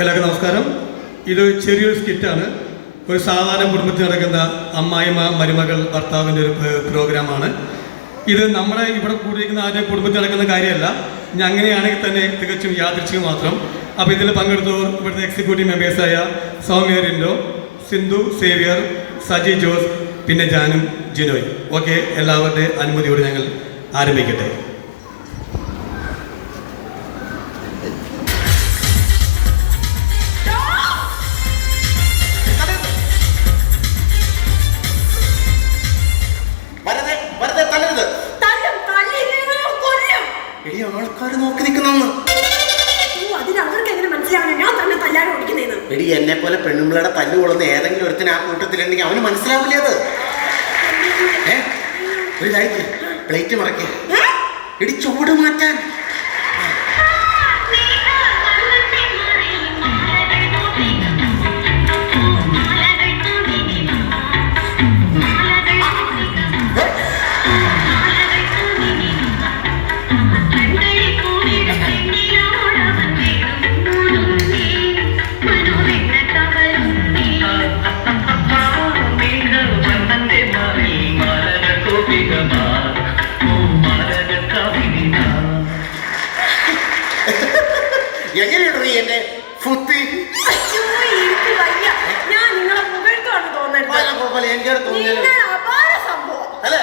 എല്ലാവർക്കും നമസ്കാരം. ഇത് ചെറിയൊരു സ്കിറ്റാണ്. ഒരു സാധാരണ കുടുംബത്തിൽ നടക്കുന്ന അമ്മായിമ്മ മരുമകൾ ഭർത്താവിൻ്റെ ഒരു പ്രോഗ്രാമാണ്. ഇത് നമ്മുടെ ഇവിടെ കൂടിയിരിക്കുന്ന ആരുടെ കുടുംബത്തിൽ നടക്കുന്ന കാര്യമല്ല. ഇനി അങ്ങനെയാണെങ്കിൽ തന്നെ തികച്ചും യാദൃച്ഛികം മാത്രം. അപ്പോൾ ഇതിൽ പങ്കെടുത്തവർ ഇവിടുത്തെ എക്സിക്യൂട്ടീവ് മെമ്പേഴ്സായ സൗമ്യ റിൻഡോ, സിന്ധു സേവിയർ, സജി ജോസ്, പിന്നെ ജാനും ജിനോയ്. ഓക്കെ, എല്ലാവരുടെ അനുമതിയോടെ ഞങ്ങൾ ആരംഭിക്കട്ടെ. ആൾക്കാർ നോക്കി നിൽക്കുന്നു. എടി, എന്നെ പോലെ പെണ്ണുമ്പിളയുടെ തല്ലു കൊള്ളുന്ന ഏതെങ്കിലും ഒരുത്തിന് ആ കൂട്ടത്തിലുണ്ടെങ്കിൽ അവന് മനസ്സിലാവില്ലേ അത്? ഒരു കാര്യം, പ്ലേറ്റ് മറക്കേ എടി, ചൂട് മാറ്റാൻ. എങ്ങനെയുണ്ട് എന്നെ ഫുത്തി? അല്ലേ,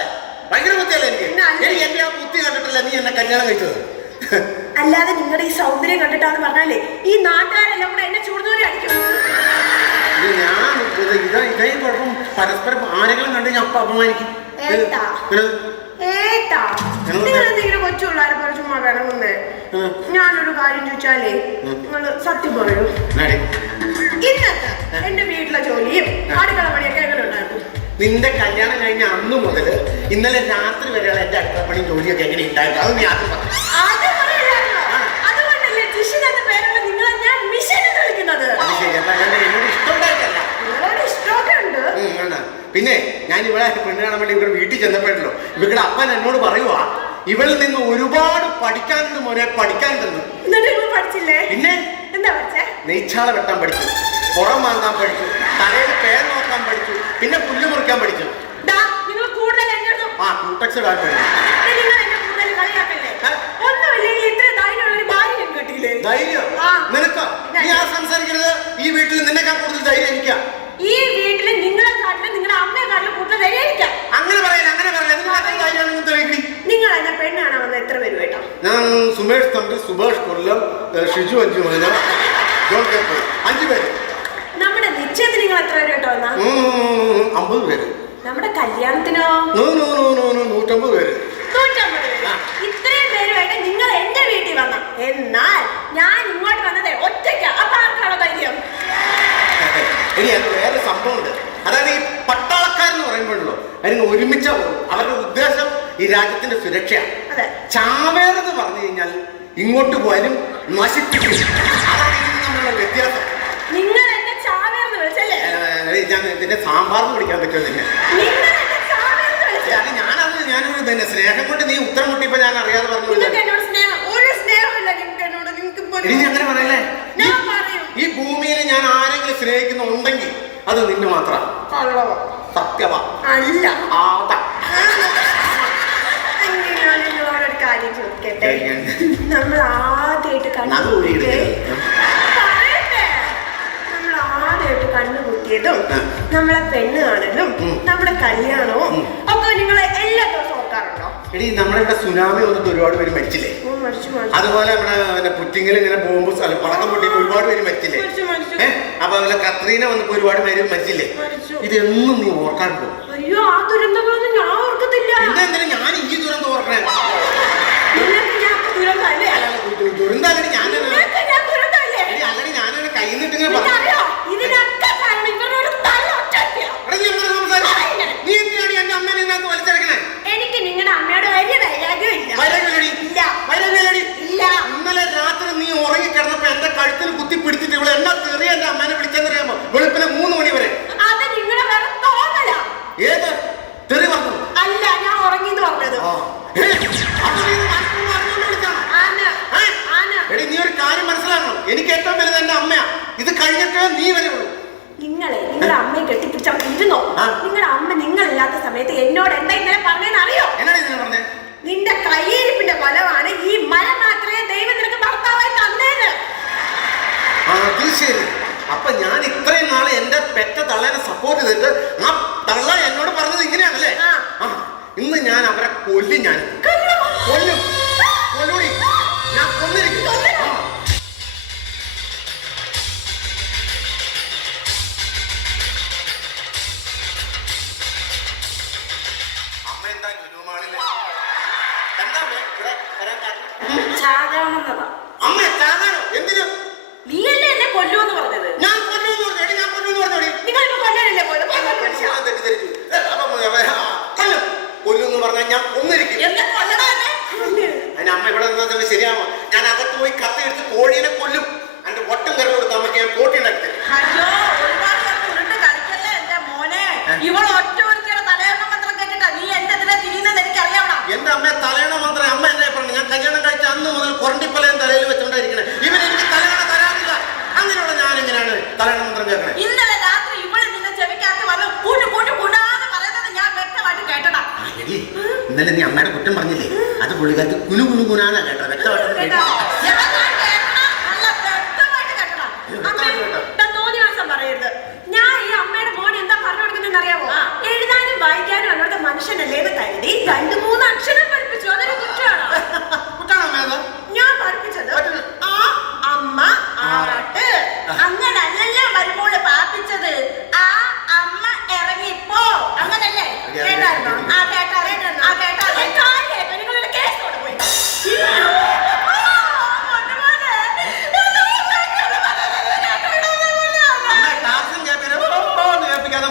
ഭയങ്കര ബുദ്ധിയല്ലേ എനിക്ക്. എനിക്ക് എന്റെ ആ ബുദ്ധി കണ്ടിട്ടില്ല നീ എന്നെ കല്യാണം കഴിച്ചത്. അല്ലാതെ നിങ്ങളുടെ ഈ സൗന്ദര്യം കണ്ടിട്ടാന്ന് പറഞ്ഞാലേ ഈ നാട്ടുകാരെല്ലാം കൂടെ എന്നെ ചൂടുന്നൂരി അടിക്കും. ഞാൻ ഇതേ കുഴപ്പം, പരസ്പരം ആരെങ്കിലും കണ്ട് ഞാൻ അപ്പം അപമാനിക്കും. നിങ്ങളെന്തെങ്കിലും കൊച്ചു പിള്ളേരെ പോലെ ചുമ്മാ വേണമെന്നേ. ഞാനൊരു കാര്യം ചോദിച്ചാലേ നിങ്ങള് സത്യം പറയൂ. ഇന്നത്തെ എന്റെ വീട്ടിലെ ജോലിയും അടുക്കള പണിയൊക്കെ എങ്ങനെ ഉണ്ടായിരുന്നു? നിന്റെ കല്യാണം കഴിഞ്ഞ അന്ന് മുതൽ ഇന്നലെ രാത്രി വരെയുള്ള എന്റെ അടുക്കള പണി ജോലിയൊക്കെ എങ്ങനെ ഉണ്ടായിരുന്നു? അത് നീ ആദ്യം പറഞ്ഞു. അതുകൊണ്ടല്ലേ ജിഷിൻ എന്ന പേരുള്ള നിങ്ങളെ ഞാൻ മിഷൻ എന്ന് വിളിക്കുന്നത്. എന്നോട് ഇഷ്ടമുണ്ടായിട്ടല്ല. നിങ്ങളോട് ഇഷ്ടമൊക്കെ ഉണ്ട്. പിന്നെ ഞാൻ ഇവിടെ പെണ്ണ് കാണാൻ വേണ്ടി ഇവിടെ വീട്ടിൽ ചെന്നപ്പോഴല്ലോ ഇവരുടെ അപ്പൻ എന്നോട് പറയുവാ, ഇവളിൽ നിന്ന് ഒരുപാട് പഠിക്കാനുണ്ട് മോനെ, പഠിക്കാനുണ്ടെന്ന്. പഠിച്ചില്ലേ? പിന്നെ എന്താ പഠിച്ചേ? നെയ്ച്ചാള വെട്ടാൻ പഠിച്ചു, പുറം മാന്താൻ പഠിച്ചു, തലയിൽ പേർ നോക്കാൻ പഠിച്ചു, പിന്നെ പുല്ല് മുറിക്കാൻ പഠിച്ചു. നിങ്ങൾ കൂടുതൽ ക്യൂട്ടക്സ് ഇടാൻ പഠിച്ചു. ധൈര്യം നിനക്കോ? നീ ആ സംസാരിക്കരുത്. ഈ വീട്ടിൽ നിന്നെക്കാൾ കൂടുതൽ ധൈര്യം എനിക്കാ. ഈ വീട്ടില് നിങ്ങളെ കാട്ടിലും നിങ്ങളുടെ അമ്മയെ കാട്ടിലും കൂടുതൽ ധൈര്യം എനിക്കാ. അങ്ങനെ പറയില്ല, അങ്ങനെ പറയില്ല. നിങ്ങൾ എന്നെ പെണ്ണ് കാണാൻ വന്ന എത്ര പേര് കേട്ടോ? ഞാൻ സുമേഷ് തമ്പി, സുഭാഷ് കൊല്ലം, ഷിജു അഞ്ചുമന, ജോൺ കേപ്പ്, 5 പേര്. നമ്മുടെ നിശ്ചയത്തിന് നിങ്ങൾ എത്ര പേര് കേട്ടോ? 50 പേര്. നമ്മുടെ കല്യാണത്തിനോ? 150 പേര്. 150 പേര്. ഇത്രയും പേരുമായിട്ട് നിങ്ങൾ എന്റെ വീട്ടിൽ വന്ന. എന്നാൽ ഞാൻ ഇങ്ങോട്ട് വന്നത് ഒറ്റയ്ക്കാ. അപ്പൊ ആർക്കാണോ ധൈര്യം? ഇനി അത് വേറെ സംഭവമുണ്ട്. അതായത് ഈ പട്ടാളക്കാരെന്ന് പറയുമ്പോഴല്ലോ അതിന് ഒരുമിച്ച അവരുടെ ഉദ്ദേശം ഈ രാജ്യത്തിന്റെ സുരക്ഷയാണ്. ചാവേറെന്ന് പറഞ്ഞു കഴിഞ്ഞാൽ ഇങ്ങോട്ട് വരും, നശിപ്പിക്കും. അതാണ് തമ്മിലുള്ള വ്യത്യാസം. നിങ്ങൾ എന്നെ ചാവേറെന്ന് വിളിച്ചല്ലേ? ഞാൻ ഇതിന്റെ സാമ്പാർന്ന് വിളിക്കാൻ പറ്റുമോ നിന്നെ? ഞാനൊരു പിന്നെ സ്നേഹം കൊണ്ട് നീ ഉത്തരം മുട്ടിയപ്പോ ഞാൻ അറിയാതെ പറഞ്ഞു. ഇനി അങ്ങനെ പറയല്ലേ? ഈ ഭൂമിയിൽ ഞാൻ ആരെങ്കിലും സ്നേഹിക്കുന്നുണ്ടെങ്കിൽ അത് നിന്നെ മാത്രം. സത്യവാ അല്ല. നിങ്ങളോടൊരു കാര്യം ചോദിക്കട്ടെ. നമ്മൾ ആദ്യമായിട്ട് കണ്ടുമുട്ടിയതും നമ്മളെ പെണ്ണ് കാണലും നമ്മുടെ കല്യാണവും ഒക്കെ നിങ്ങളെ എല്ലാ ദിവസവും ഓർക്കാറുണ്ടോ? എടി, നമ്മളിവിടെ സുനാമി വന്നിട്ട് ഒരുപാട് പേര് മരിച്ചില്ലേ? അതുപോലെ നമ്മുടെ പുറ്റിങ്ങിൽ ഇങ്ങനെ പോകുമ്പോൾ പടക്കം പൊട്ടിയിട്ട് ഒരുപാട് പേര് മരിച്ചില്ലേ? അപ്പൊ അതുപോലെ കത്രീന വന്നപ്പോ ഒരുപാട് പേര് മരിച്ചില്ലേ? ഇതൊന്നും നീ ഓർക്കാറുണ്ടോ? അയ്യോ, ആ ദുരന്തങ്ങളൊന്നും ഞാൻ ഓർക്കത്തില്ല. എന്തിനാ ഞാൻ ഈ ദുരന്തം ഓർക്കണേ? ദുരന്തല്ലേ ഞാൻ അങ്ങനെ ഞാനങ്ങനെ കൈ നിട്ടിങ്ങനെ നീ എന്തിനാണ് എന്റെ അമ്മേനെ ഇതിനകത്ത് വലിച്ചെടുക്കണേ? എനിക്ക് നിങ്ങളുടെ അമ്മയോട് വലിയ ഇല്ല. ഇന്നലെ രാത്രി നീ ഉറങ്ങിക്കിടന്നപ്പോ എന്റെ കഴുത്തിന് കുത്തി പിടിച്ചിട്ട് ഇവിടെ എന്നാ തെറിയ എന്റെ അമ്മേനെ വിളിച്ചെന്നറിയാമോ? വെളുപ്പിനെ 3 മണി വരെ. അത് നിങ്ങളെ വേറെ തോന്നല. ഏത് തെറി പറഞ്ഞു? അല്ല, ഞാൻ ഉറങ്ങിന്ന് പറഞ്ഞത്. എടി, നീ ഒരു കാര്യം മനസ്സിലാക്കണം. എനിക്ക് ഏറ്റവും വലുത് എന്റെ അമ്മയാ. നീ വരെ ഉള്ളൂ. നിങ്ങളുടെ അമ്മയെ കെട്ടിപ്പിടിച്ചാൽ ഇരുന്നോ? നിങ്ങളുടെ അമ്മ നിങ്ങളില്ലാത്ത സമയത്ത് എന്നോട് എന്താ ഇന്നലെ പറഞ്ഞതെന്ന് അറിയോ? എന്നാണ് ഇതിനെ പറഞ്ഞേ? നിന്റെ കയ്യിരിപ്പിന്റെ ഫലമാണ് ഈ മരം മാത്രമേ ദൈവം നിനക്ക് ഭർത്താവായി തന്നേന്ന്. അത് ശരി. അപ്പൊ ഞാൻ ഇത്രയും നാളെ എന്റെ പെറ്റ തള്ളേനെ സപ്പോർട്ട് ചെയ്തിട്ട് ആ തള്ള എന്നോട് പറഞ്ഞത് ഇങ്ങനെയാണല്ലേ? ഇന്ന് ഞാൻ അവരെ കൊല്ലും. ഞാൻ കൊല്ലും. കൊല്ലൂടി. ഞാൻ കൊന്നിരിക്കും. അമ്മ എന്താ ലുലുമാളില്? എന്താ ഇവിടെ വരാൻ കാരണം? ചാകാമെന്നതാ. അമ്മ ചാകാനോ? എന്തിനു? നീയല്ലേ എന്നെ കൊല്ലുമെന്ന് പറഞ്ഞത്? ഞാൻ കൊല്ലുമെന്ന് പറഞ്ഞോടി. ഞാൻ കൊല്ലുമെന്ന് പറഞ്ഞോടി. നിങ്ങളിപ്പോ കൊല്ലാനല്ലേ പോയത്? തെറ്റിദ്ധരിച്ചു. കൊല്ലുമെന്ന് പറഞ്ഞാൽ ഞാൻ കൊന്നിരിക്കും. അതിന് അമ്മ ഇവിടെ നിന്നത് ശരിയാവോ? ഞാൻ അകത്ത് പോയി കത്തി എടുത്ത് കോഴീനെ കൊല്ലും. അതിന്റെ ഒട്ടും കറി കൊടുത്ത് അമ്മയ്ക്ക് ഞാൻ കോട്ടി ഉണ്ടാക്കി തരും. എന്റെ അമ്മയെ തലയണ മന്ത്രം അമ്മ എന്നെ പറഞ്ഞു. ഞാൻ കല്യാണം കഴിച്ച അന്ന് മുതൽ കൊറണ്ടിപ്പലയും തലയിൽ വെച്ചോണ്ടിരിക്കണേ. ഇവൻ എനിക്ക് തലയണ തരാറില്ല. അങ്ങനെയുള്ള ഞാൻ എങ്ങനെയാണ് തലയണ മന്ത്രം കേൾക്കണേ? ഇന്നലെ രാത്രി ഇവള് നിന്നെ ചെവിക്കകത്ത് വന്ന് പറയുന്നത് ഞാൻ വ്യക്തമായിട്ട് കേട്ടടാ. ഇന്നലെ നീ അമ്മയുടെ കുറ്റം പറഞ്ഞില്ലേ? അത് പുള്ളിക്കാർക്ക് കുനു കുനു കുനാന്നാ കേട്ടോ. വ്യക്തമായിട്ട് പറയരുത്. ഞാൻ ഈ അമ്മയുടെ മോനെ എന്താ പറഞ്ഞു കൊടുക്കുന്നതെന്ന് അറിയാമോ? എഴുതാനും വായിക്കാനും അന്നത്തെ മനുഷ്യനല്ലേന്ന് കരുതി 2-3 അക്ഷരം പഠിപ്പിച്ചു. അതൊരു കുറ്റമാണോ? ഞാൻ പഠിപ്പിച്ചത് ആ അമ്മ ആട്ട്. അങ്ങനല്ലല്ലോ വരുമ്പോള് പാപ്പിച്ചത്. ആ അമ്മ ഇറങ്ങിപ്പോ. അങ്ങനല്ലേ? കേട്ടായിരുന്നോ? ആ കേട്ടായിരുന്നു. ആ കേട്ടാ നിങ്ങളുടെ കേസ് കൊണ്ടുപോയി.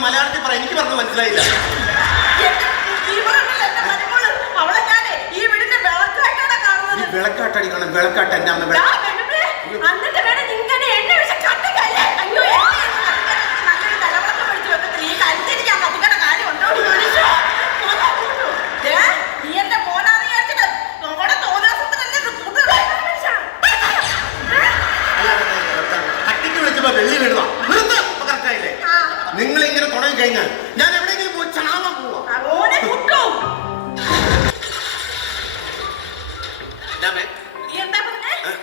മലയാളത്തിൽ പറ. എനിക്ക് പറഞ്ഞു മനസ്സിലായില്ല. വിളക്കാട്ടടി കാണാം. വിളക്കാട്ട എന്റെ അമ്മ എന്നിട്ട് വേണം നിങ്ങനെ എണ്ണ വെച്ച കത്തിക്കല്ലേ? അയ്യോ നല്ലൊരു തലമുറക്ക് പിടിച്ചു വെക്കത്തില്ല. ഈ കരുത്തിന് ഞാൻ കത്തിക്കണ കാര്യമുണ്ടോ? നീ എന്റെ മോനാന്ന് വിചാരിച്ചിട്ട് നമ്മുടെ തോന്നാസത്തിനല്ലേ കട്ടിക്ക് വിളിച്ചപ്പോ വെള്ളി വീഴുവാ. കറക്റ്റായില്ലേ? നിങ്ങൾ ഇങ്ങനെ തുടങ്ങി കഴിഞ്ഞാൽ ഞാൻ എവിടെയെങ്കിലും പോയി ചാവാൻ പോവാ.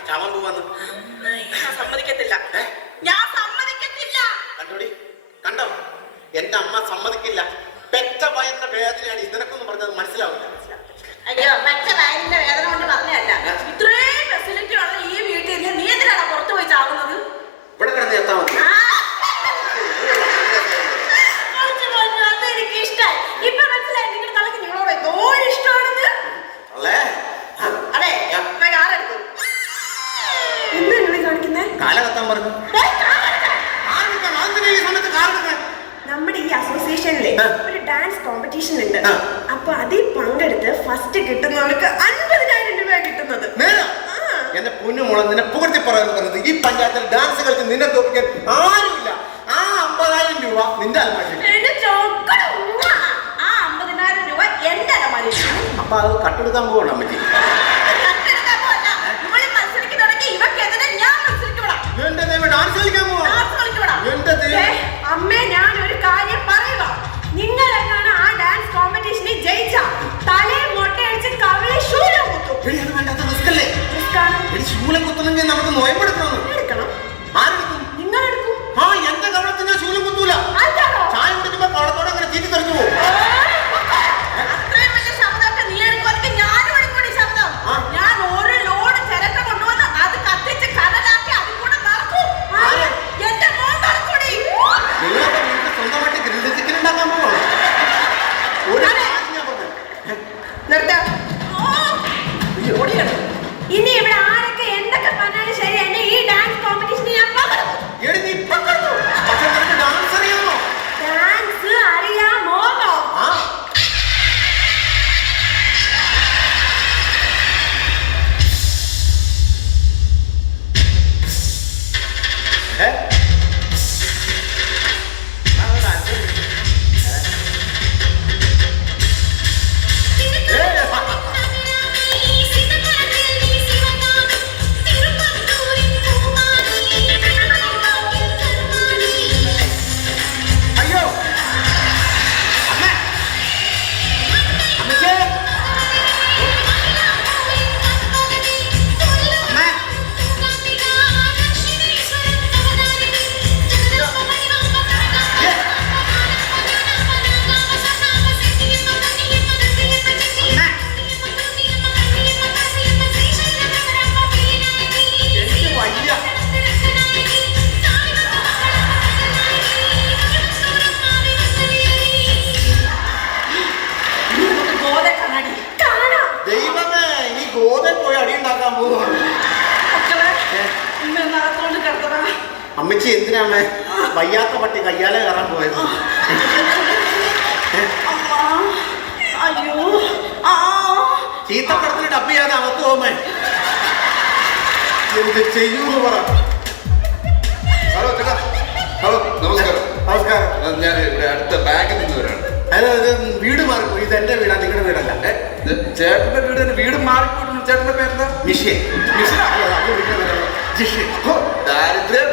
ചാവാൻ പോവാന്ന് സമ്മതിക്കത്തില്ല. ഞാൻ സമ്മതിക്കത്തില്ല. കണ്ടോടി, കണ്ടോ? എന്റെ അമ്മ സമ്മതിക്കില്ല. പെറ്റ വയറിന്റെ വേദനയാണ് ഇതിനൊക്കെ പറഞ്ഞത് മനസ്സിലാവില്ല. അയ്യോ, പെറ്റ വയറിന്റെ വേദന കൊണ്ട് പറഞ്ഞല്ല. ഇത്രയും ഫെസിലിറ്റി ഉള്ള ഈ വീട്ടിൽ നീ എന്തിനാണ് പുറത്തു പോയി ചാവുന്നത്? ഇവിടെ കിടന്ന് എത്താൻ മതി. എനിക്ക് ഇഷ്ടമായി. ഇപ്പൊ മനസ്സിലായി നിങ്ങളുടെ തലക്ക് നിങ്ങളോട് എന്തോ ഇഷ്ടമാണെന്ന്. അതെ, കാറെടുത്തു. എന്താ നിങ്ങൾ കാണിക്കുന്നത്? കാലകത്താൻ പറഞ്ഞു. നമ്മുടെ ഈ അസോസിയേഷനിലെ ഒരു ഡാൻസ് കോമ്പറ്റീഷൻ ഉണ്ട്. അപ്പൊ അതിൽ പങ്കെടുത്ത് ഫസ്റ്റ് കിട്ടുന്നവർക്ക് 50,000 രൂപ കിട്ടുന്നത്. എന്റെ പൊന്നുമോളെ, നിന്നെ പുകഴ്ത്തി പറയാൻ പറഞ്ഞത് ഈ പഞ്ചായത്തിൽ ഡാൻസ് കളിച്ച് നിന്നെ തോപ്പിക്കാൻ ആരുമില്ല. ആ 50,000 രൂപ നിന്റെ അലമാരി. ആ 50,000 രൂപ എന്റെ അലമാരി. അപ്പൊ അത് കട്ടെടുക്കാൻ പോകണം അമ്മച്ചി. ഡാൻസ് കളിക്കാൻ പോവാ. അമ്മേ, ഞാൻ ഒരു കാര്യം പറയുക. നിങ്ങൾ എങ്ങാണ് ആ ഡാൻസ് കോമ്പറ്റീഷനിൽ ജയിച്ച തലേ മൊട്ടയടിച്ച് കവിളെ ശൂലം കുത്തും. ശൂലം കുത്തണമെങ്കിൽ നമുക്ക് നോയമ്പെടുക്കണം. ആരെടുക്കും? നിങ്ങളെടുക്കും. എന്റെ കവളത്തിന് ശൂലം കുത്തൂല. ചായ കുടിക്കുമ്പോ കവളത്തോടെ അങ്ങനെ ചീറ്റി തെറിഞ്ഞു പോകും. അത്രയും വലിയ ശബ്ദമൊക്കെ നീ എടുക്കുവാണെങ്കിൽ ഞാനും എടുക്കൂടി ശബ്ദം. ഞാൻ ഒരു ലോഡ് ചിരട്ട കൊണ്ടുവന്ന് അത് കത്തിച്ച് കടലാക്കി അതിൽ കൂടെ നടക്കും. എന്റെ മോൻ നടക്കൂടി. എന്തിനാമേ വയ്യാത്ത പട്ടി കയ്യാലെ കയറാൻ പോയത്? അയ്യോ ചീത്തപ്പടത്തിന് ഡബ് ചെയ്യാതെ അകത്ത് പോമേ. എന്ത് ചെയ്യൂന്ന് പറ. ഹലോ ചേട്ടാ. ഹലോ നമസ്കാരം. നമസ്കാരം. ഞാൻ ഇവിടെ അടുത്ത ബാങ്കിൽ നിന്ന് വരാണ്. അതായത് വീട് മാറിപ്പോയി. ഇത് എന്റെ വീടാ, നിങ്ങളുടെ വീടല്ല. ചേട്ടന്റെ വീട് വീട് മാറിപ്പോയിട്ടുണ്ട്. ചേട്ടന്റെ പേരെന്താ? മിഷേ. ദാരിദ്ര്യം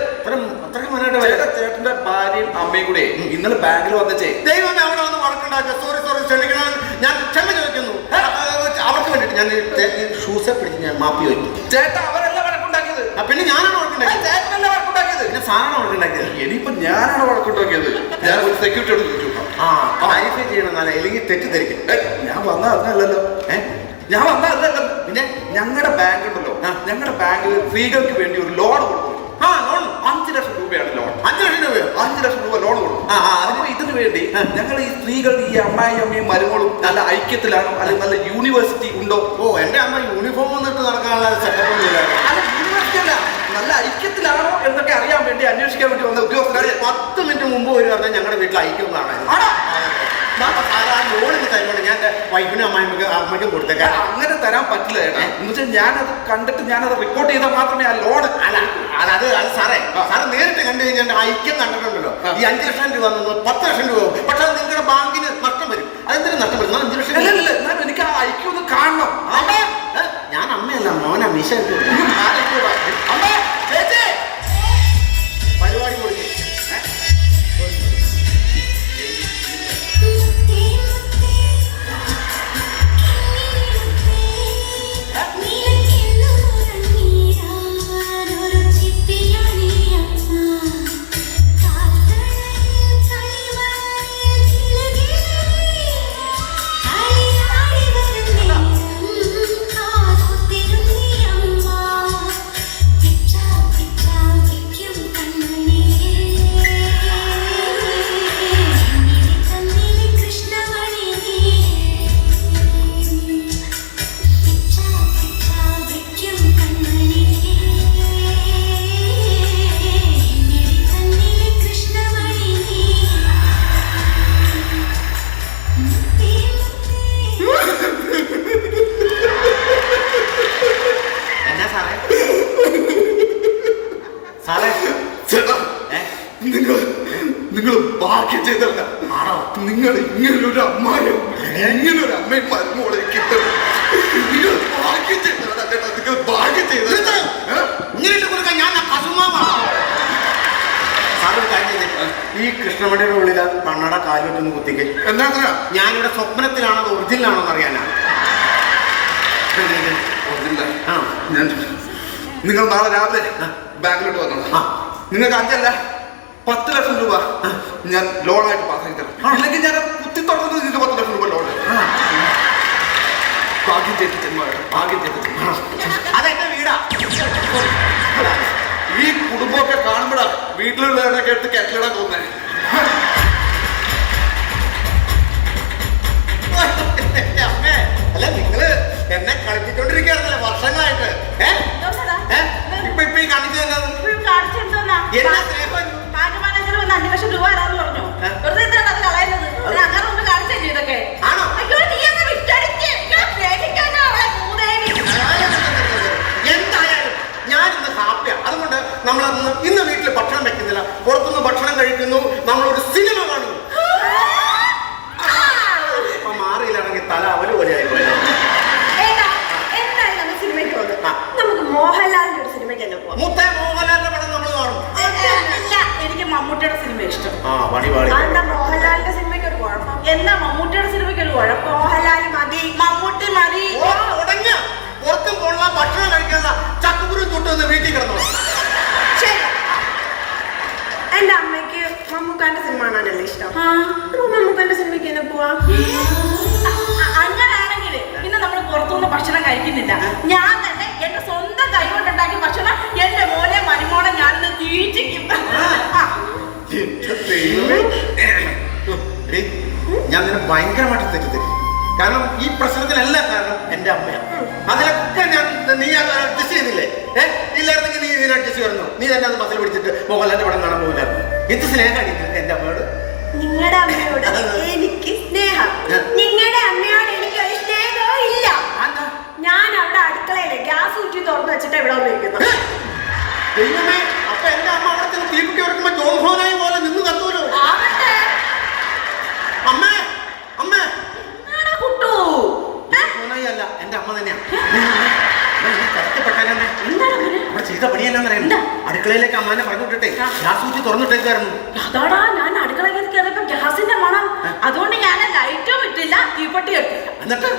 അത്രയ്ക്ക് മനോഹരമായിട്ട് ചേട്ടന്റെ ഭാര്യയും അമ്മയും കൂടെ ഇന്നലെ ബാങ്കിൽ വന്നേ. ദൈവമേ അവിടെ വന്ന് വഴക്കുണ്ടാക്കുക. സോറി ക്ഷമിക്കണം. ഞാൻ ക്ഷമ ചോദിക്കുന്നു. അവർക്ക് വേണ്ടിട്ട് ഞാൻ ഷൂസെ പിടിച്ച് ഞാൻ മാപ്പി ചോദിക്കും. ചേട്ടാ അവരല്ല വഴക്കുണ്ടാക്കിയത്. പിന്നെ ഞാനാണ് വഴക്കുണ്ടാക്കിയത്. ചേട്ടനല്ല വഴക്കുണ്ടാക്കിയത്. പിന്നെ സാറാണ് വഴക്കുണ്ടാക്കിയത്. ഇനിയിപ്പോ ഞാനാണ് വഴക്കുണ്ടാക്കിയത്. ഞാൻ ഒരു സെക്യൂരിറ്റി എടുത്തു. ക്ലാരിഫൈ ചെയ്യണമെന്നല്ല, അല്ലെങ്കിൽ തെറ്റിദ്ധരിക്കും. ഞാൻ വന്ന അതിനല്ലല്ലോ. ഞാൻ വന്ന അതിനല്ലല്ലോ. പിന്നെ ഞങ്ങളുടെ ബാങ്ക് ഉണ്ടല്ലോ, ഞങ്ങളുടെ ബാങ്കിൽ സ്ത്രീകൾക്ക് വേണ്ടി ഒരു ലോൺ കൊടുക്കും. ലോൺ 5 ലക്ഷം രൂപയാണ് ലോൺ. 5 ലക്ഷം രൂപയോ? 5 ലക്ഷം രൂപ ലോൺ കൊടുക്കും. അതിപ്പോ ഇതിനു വേണ്ടി ഞങ്ങൾ ഈ സ്ത്രീകൾ ഈ അമ്മയും മരുമോളും നല്ല ഐക്യത്തിലാണോ അല്ലെങ്കിൽ നല്ല യൂണിവേഴ്സിറ്റി ഉണ്ടോ? എന്റെ അമ്മ യൂണിഫോം വന്നിട്ട് നടക്കാനുള്ള സെറ്റപ്പ് അല്ല യൂണിവേഴ്സിറ്റി അല്ല, നല്ല ഐക്യത്തിലാണോ എന്നൊക്കെ അറിയാൻ വേണ്ടി അന്വേഷിക്കാൻ വേണ്ടി വന്ന ഉദ്യോഗസ്ഥരെ 10 മിനിറ്റ് മുമ്പ് ഒരു പറഞ്ഞാൽ ഞങ്ങളുടെ വീട്ടിൽ ഐക്യം കാണാൻ ലോണിന് തരുന്നുണ്ട്. ഞാൻ എന്റെ വൈഫിനും അമ്മയ്ക്കും കൊടുത്തേക്കാം. അങ്ങനെ തരാൻ പറ്റില്ല ചേട്ടാ. എന്ന് വെച്ചാൽ ഞാനത് കണ്ടിട്ട് ഞാനത് റിപ്പോർട്ട് ചെയ്താൽ മാത്രമേ ആ ലോൺ അത് സാറേ നേരിട്ട് കണ്ടു കഴിഞ്ഞാൽ ഐക്യം കണ്ടിട്ടുണ്ടല്ലോ. ഈ 5 ലക്ഷം രൂപ 10 ലക്ഷം രൂപ ആവും. പക്ഷെ അത് നിങ്ങളുടെ ബാങ്കിന് നഷ്ടം വരും. അതെന്തിനും നഷ്ടം വരും. 5 ലക്ഷം എന്നാലും എനിക്ക് ആ ഐക്യം ഒന്ന് കാണണം. ഞാൻ അമ്മയല്ല മോനാ. മീശ പരിപാടി കൊടുക്കും. നിങ്ങൾ ഭാഗ്യം ചെയ്തല്ല. നിങ്ങൾ ഇങ്ങനൊരു അമ്മായും ഇങ്ങനൊരു അമ്മയും മരുമോളെ കിട്ടും. നിങ്ങൾ ഭാഗ്യം ചെയ്തല്ല ചേട്ടാ. നിങ്ങൾ ഭാഗ്യം ചെയ്ത ഇങ്ങനെ കൊടുക്കാൻ ഞാൻ ഈ കൃഷ്ണമണിയുടെ ഉള്ളിൽ കണ്ണട കാലുവെട്ടൊന്ന് കുത്തിക്ക്. എന്താ ഞാനിവിടെ സ്വപ്നത്തിലാണോ അത് ഒറിജിനലാണോ എന്ന് അറിയാനാ. നിങ്ങൾ നാളെ രാവിലെ ബാങ്കിലോട്ട് വന്നോ. നിങ്ങൾക്ക് 5 അല്ല 10 ലക്ഷം രൂപ ഞാൻ ലോണായിട്ട് പാസ്സാക്കി തരാം. അല്ലെങ്കിൽ ഞാൻ കുത്തി തുടങ്ങുന്നത് നിങ്ങൾക്ക് 10 ലക്ഷം രൂപ ലോൺ. ഭാഗ്യം ചെയ്തിട്ട് ഭാഗ്യം ചെയ്തിട്ട് അതെന്റെ വീടാ. ഈ കുടുംബമൊക്കെ കാണുമ്പോഴാ വീട്ടിലുള്ളവരൊക്കെ എടുത്ത് കെട്ടിലിടാൻ തോന്നേ. അമ്മേ അല്ല നിങ്ങള് എന്നെ കളിപ്പിച്ചോണ്ടിരിക്കുകയായിരുന്നല്ലേ വർഷങ്ങളായിട്ട്. ഇപ്പൊ ഈ കാണിച്ചു തന്നെ എന്നാ സ്നേഹം 5 ലക്ഷം രൂപ തരാന്ന് പറഞ്ഞു. വെറുതെ എന്തിനാണ് അത് കളയുന്നത്? അങ്ങനെ ഒന്ന് കാണിച്ചല്ലേ ഇതൊക്കെ? ആണോ? എന്തായാലും ഞാനിന്ന് ഹാപ്പിയാ. അതുകൊണ്ട് നമ്മൾ ഇന്ന് വീട്ടിൽ ഭക്ഷണം വെക്കുന്നില്ല, പുറത്തുനിന്ന് ഭക്ഷണം കഴിക്കുന്നു, നമ്മളൊരു സിനിമ കാണുന്നു. അപ്പൊ മാറിയില്ലാണെങ്കിൽ തല അവര് പോലെ ആയിപ്പോയി. എന്തായാലും സിനിമയ്ക്ക് പോകുന്നു. നമുക്ക് മോഹൻലാലിന്റെ ഒരു സിനിമയ്ക്ക് പോകാം. മുത്തേ മോഹൻലാലിന്റെ പടം നമ്മൾ കാണും. എനിക്ക് മമ്മൂട്ടിയുടെ സിനിമ ഇഷ്ടം. എന്താ മോഹൻലാലിന്റെ സിനിമയ്ക്ക് ഒരു കുഴപ്പം? എന്താ മമ്മൂട്ടിയുടെ സിനിമയ്ക്ക് ഒരു കുഴപ്പം? മോഹൻലാൽ മതി, മമ്മൂട്ടി മതി. ഉടഞ്ഞ പുറത്തും കൊള്ളാൻ ഭക്ഷണം കഴിക്കുന്ന ചക്കുകുരു തൊട്ട് വീട്ടിൽ കിടന്നു. ശരി, എന്റെ അമ്മയ്ക്ക് മമ്മൂക്കാന്റെ സിനിമ കാണാനല്ലേ ഇഷ്ടം. മമ്മൂക്കാന്റെ സിനിമയ്ക്ക് തന്നെ പോവാ. അങ്ങനെയാണെങ്കിൽ ഇന്ന് നമ്മൾ പുറത്തുനിന്ന് ഭക്ഷണം കഴിക്കുന്നില്ല. ഞാൻ തന്നെ എന്റെ സ്വന്തം കൈ കൊണ്ടുണ്ടാക്കിയ ഭക്ഷണം എന്റെ മോനെ മരുമോളെ ഞാനിന്ന് തീറ്റിക്കും. ഞാൻ നിന്നെ ഭയങ്കരമായിട്ട് തെറ്റിദ്ധരിക്കും. കാരണം ഈ പ്രശ്നത്തിനെല്ലാം കാരണം എന്റെ അമ്മയാണ്. അതിലൊക്കെ നീ അഡ്ജസ്റ്റ് ചെയ്തില്ലേ? ഇല്ലായിരുന്നെങ്കിൽ നീ ഇതിനെ അഡ്ജസ്റ്റ് ചെയ്യുന്നു. നീ തന്നെ അത് മസിൽ പിടിച്ചിട്ട് മോഹൻലാലിന്റെ പടം കാണാൻ പോകില്ലായിരുന്നു. എന്ത് സ്നേഹമാണ് എന്റെ അമ്മയോട്. നിങ്ങളുടെ അമ്മയോട് എനിക്ക് സ്നേഹം, നിങ്ങളുടെ അമ്മയോട് എനിക്ക് ഒരു സ്നേഹവും ഇല്ല. ഞാൻ അവിടെ അടുക്കളയിലെ ഗ്യാസ് ഊറ്റി തുറന്നു വെച്ചിട്ട് ഇവിടെ വന്നിരിക്കുന്നത്. ദൈവമേ, അപ്പൊ എന്റെ അമ്മ അവിടെ ചെന്ന് തീപ്പിട്ടി ഉറക്കുമ്പോ ജോഹോനായി പോലെ നിന്ന് കത്തുമല്ലോ. അമ്മേ അമ്മേ കുട്ടു ജോഹോനായി അല്ല, എന്റെ അമ്മ തന്നെയാണ്. കഷ്ടപ്പെട്ടാലേ അവിടെ ചെയ്ത പണി എന്നാന്നറിയാം. അടുക്കളയിലേക്ക് അമ്മാനെ പറഞ്ഞു വിട്ടിട്ടേ ഗ്യാസ് ഊറ്റി തുറന്നിട്ടേക്കായിരുന്നു. അതാടാ, ഞാൻ അടുക്കളയിൽ കയറിയപ്പോ ഗ്യാസിന്റെ മണം. അതുകൊണ്ട് ഞാൻ ലൈറ്റും ഇട്ടില്ല, തീപ്പെട്ടി ഇട്ടില്ല. എന്നിട്ട്